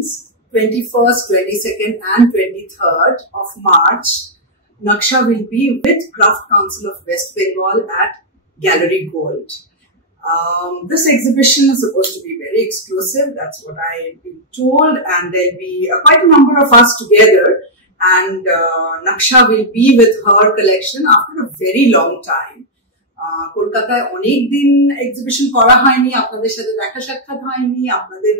friends, 21st, 22nd and 23rd of March, Naksha will be with Craft Council of West Bengal at Gallery Gold. This exhibition is supposed to be very exclusive, that's what I've been told, and there'll be quite a number of us together, and Naksha will be with her collection after a very long time. কলকাতায় অনেক দিন exhibition করা হয়নি, আপনাদের সাথে দেখা সাক্ষাৎ হয়নি, আপনাদের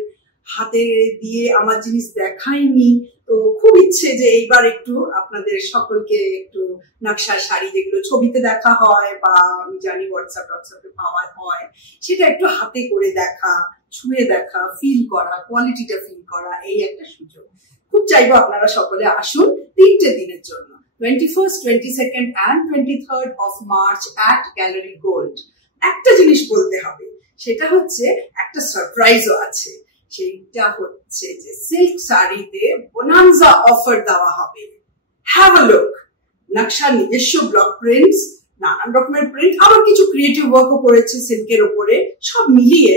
হাতে দিয়ে আমার জিনিস দেখাইনি, তো খুব ইচ্ছে যে এইবার একটু আপনাদের সকলকে একটু নকশার শাড়ি যেগুলো ছবিতে দেখা হয় বা আমি জানি হোয়াটসঅ্যাপে পাওয়া হয়, সেটা একটু হাতে করে দেখা, ছুঁয়ে দেখা, ফিল করা, কোয়ালিটিটা ফিল করা, এই একটা সুযোগ। খুব চাইবো আপনারা সকলে আসুন 3টে দিনের জন্য, 21st, 22nd and 23rd of March at Gallery Gold. একটা জিনিস বলতে হবে, সেটা হচ্ছে একটা সারপ্রাইজও আছে, সেটা হচ্ছে যে সিল্ক শাড়িতে বোনানজা অফার দেওয়া হবে। Have a look. নকশার নিজস্ব ব্লক প্রিন্টস, নানান রকমের প্রিন্ট, আবার কিছু ক্রিয়েটিভ ওয়ার্কও করেছে সিল্কের উপরে, সব মিলিয়ে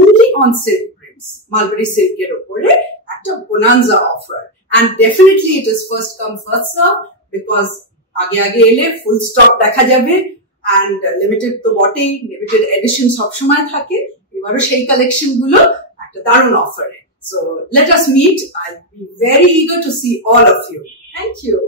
only on silk prints, mulberry সিল্কের উপরে একটা bonanza offer. And definitely it is first come first serve, because আগে এলে ফুল স্টক দেখা যাবে, and limited তো বটেই, লিমিটেড এডিশন সবসময় থাকে, এবারও সেই কালেকশন গুলো একটা দারুণ অফারে। So let us meet. I'll be very eager to see all of you. Thank you.